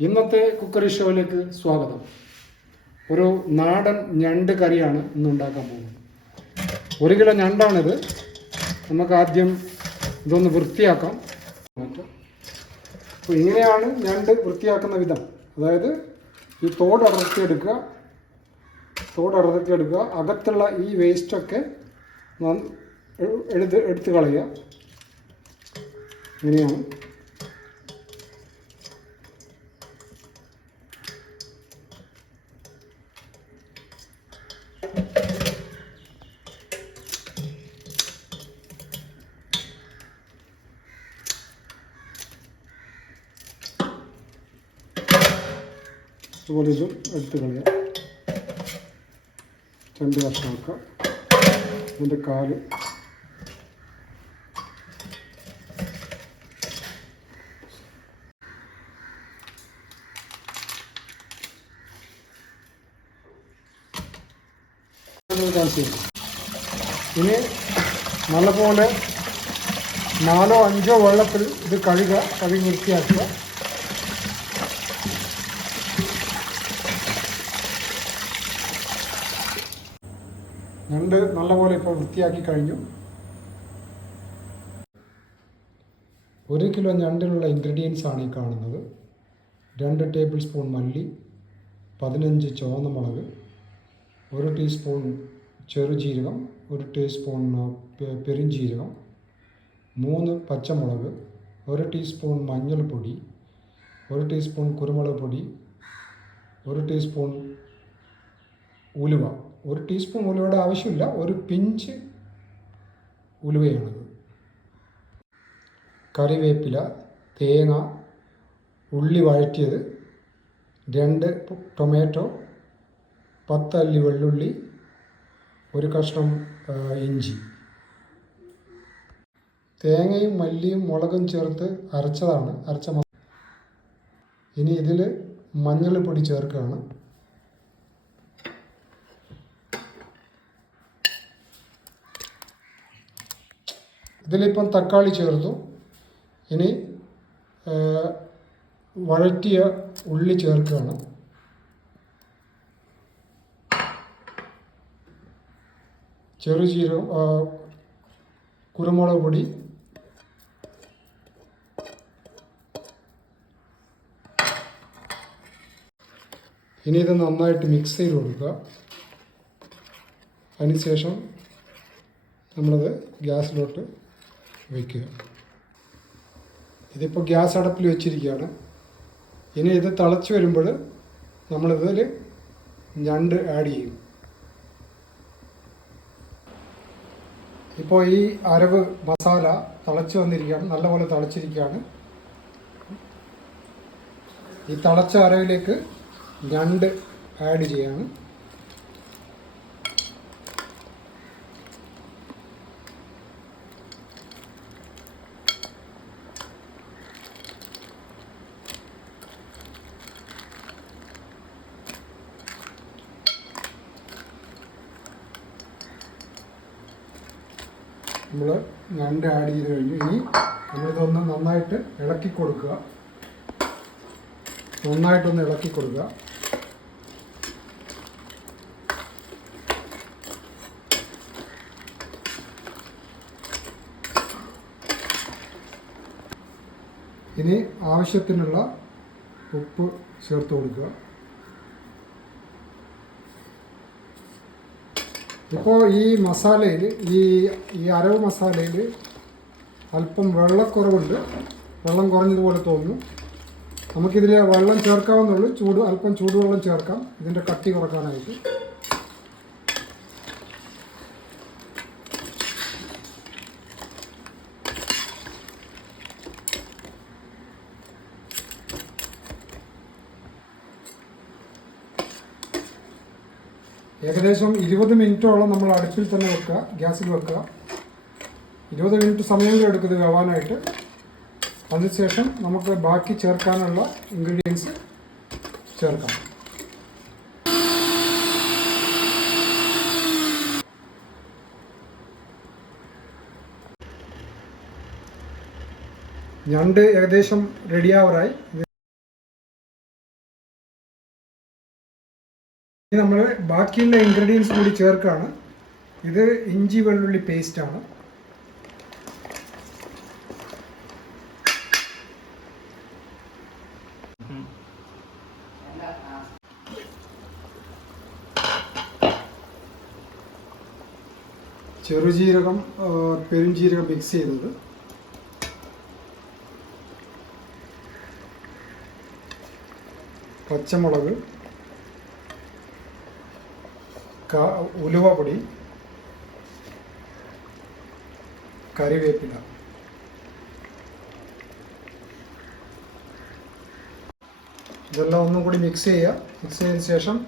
ഇന്നത്തെ കുക്കറി ഷോയിലേക്ക് സ്വാഗതം. ഒരു നാടൻ ഞണ്ട് കറിയാണ് ഇന്ന് ഉണ്ടാക്കാൻ പോകുന്നത്. ഒരു കിലോ ഞണ്ടാണിത്. നമുക്ക് ആദ്യം ഇതൊന്ന് വൃത്തിയാക്കാം. അപ്പോൾ ഇങ്ങനെയാണ് ഞണ്ട് വൃത്തിയാക്കുന്ന വിധം. അതായത് ഈ തോട് അടർത്തിയെടുക്കുക. തോട് അകത്തുള്ള ഈ വേസ്റ്റൊക്കെ എടുത്ത് എടുത്ത് കളയുക. ഇങ്ങനെയാണ്. അതുപോലെ ഇതും എടുത്ത് കളയാം. രണ്ട് കഷ്ണമാക്കാം ഇതിന്റെ കാൽ. ഇനി നല്ലപോലെ നാലോ അഞ്ചോ വെള്ളത്തിൽ ഇത് കഴുകുക കഴുകി വൃത്തിയാക്കുക. ഞണ്ട് നല്ലപോലെ ഇപ്പോൾ വൃത്തിയാക്കി കഴിഞ്ഞു. ഒരു കിലോ ഞണ്ടിനുള്ള ഇൻഗ്രീഡിയൻസ് ആണ് ഈ കാണുന്നത്. രണ്ട് ടേബിൾ സ്പൂൺ മല്ലി പതിനഞ്ച് ചുവന്ന മുളക് ഒരു ടീസ്പൂൺ ചെറുജീരകം ഒരു ടീസ്പൂൺ പെരുംജീരകം മൂന്ന് പച്ചമുളക് ഒരു ടീസ്പൂൺ മഞ്ഞൾപ്പൊടി ഒരു ടീസ്പൂൺ കുരുമുളക് പൊടി ഒരു ടീസ്പൂൺ ഉലുവ. ഒരു ടീസ്പൂൺ ഉലുവയുടെ ആവശ്യമില്ല ഒരു പിഞ്ച് ഉലുവയാണത്. കറിവേപ്പില തേങ്ങ ഉള്ളി വഴറ്റിയത് രണ്ട് ടൊമാറ്റോ പത്തല്ലി വെള്ളുള്ളി ഒരു കഷ്ണം ഇഞ്ചി. തേങ്ങയും മല്ലിയും മുളകും ചേർത്ത് അരച്ചതാണ് അരച്ച ഇനി ഇതിൽ മഞ്ഞൾപ്പൊടി ചേർക്കുകയാണ്. ഇതിലിപ്പം തക്കാളി ചേർത്തു. ഇനി വഴറ്റിയ ഉള്ളി ചേർക്കുകയാണ്. ചെറുജീരകം കുരുമുളക് പൊടി. ഇനി ഇത് നന്നായിട്ട് മിക്സ് ചെയ്ത് കൊടുക്കുക. അതിനുശേഷം നമ്മളത് ഗ്യാസിലോട്ട് വയ്ക്കുക. ഇതിപ്പോൾ ഗ്യാസ് അടപ്പിൽ വെച്ചിരിക്കുകയാണ്. ഇനി ഇത് തിളച്ച് വരുമ്പോൾ നമ്മളിതിൽ ഞണ്ട് ആഡ് ചെയ്യും. ഇപ്പോൾ ഈ അരവ് മസാല തിളച്ച് വന്നിരിക്കുകയാണ്. നല്ലപോലെ തിളച്ചിരിക്കുകയാണ്. ഈ തിളച്ച അരവിലേക്ക് ഞണ്ട് ആഡ് ചെയ്യാണ്. നമ്മൾ ഞണ്ട് ആഡ് ചെയ്ത് കഴിഞ്ഞു. ഇനി നമ്മളിതൊന്ന് നന്നായിട്ട് ഇളക്കി കൊടുക്കുക. നന്നായിട്ടൊന്ന് ഇളക്കി കൊടുക്കുക. ഇനി ആവശ്യത്തിനുള്ള ഉപ്പ് ചേർത്ത് കൊടുക്കുക. ഇപ്പോൾ ഈ മസാലയിൽ ഈ ഈ അരവ് മസാലയിൽ അല്പം വെള്ളക്കുറവുണ്ട്. വെള്ളം കുറഞ്ഞതുപോലെ തോന്നുന്നു. നമുക്കിതിൽ വെള്ളം ചേർക്കാവുന്നുള്ളൂ ചൂട് അല്പം ചൂടുവെള്ളം ചേർക്കാം. ഇതിന്റെ കട്ടി കുറക്കാനായിട്ട്. ഏകദേശം ഇരുപത് മിനിറ്റോളം നമ്മൾ അടുപ്പിൽ തന്നെ വെക്കുക ഗ്യാസിൽ വെക്കുക. ഇരുപത് മിനിറ്റ് സമയം എടുക്കുന്നത് വേവാനായിട്ട്. അതിനുശേഷം നമുക്ക് ബാക്കി ചേർക്കാനുള്ള ഇൻഗ്രീഡിയൻസ് ചേർക്കാം. ഞണ്ട് ഏകദേശം റെഡിയാവറായി നമ്മൾ ബാക്കിയുള്ള ഇൻഗ്രീഡിയൻസ് കൂടി ചേർക്കുകയാണ് ഇത് ഇഞ്ചി വെള്ളുള്ളി പേസ്റ്റാണ് ചെറുജീരകം പെരുംജീരകം മിക്സ് ചെയ്തത്. പച്ചമുളക്. ക- പൊടി കറിവേപ്പില. ഇതെല്ലാം ഒന്നും കൂടി മിക്സ് ചെയ്യുക. മിക്സ് ചെയ്തതിന് ശേഷം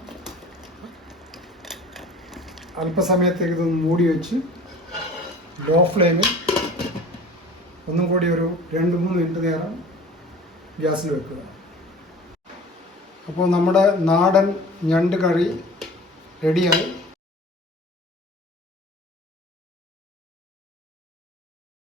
അല്പസമയത്തേക്ക് ഇത് മൂടി വെച്ച് ലോ ഫ്ലെയിമിൽ ഒന്നും കൂടി ഒരു രണ്ട് മൂന്ന് മിനിറ്റ് നേരം ഗ്യാസിൽ വെക്കുക. അപ്പോൾ നമ്മുടെ നാടൻ ഞണ്ട് കറി Ready 啊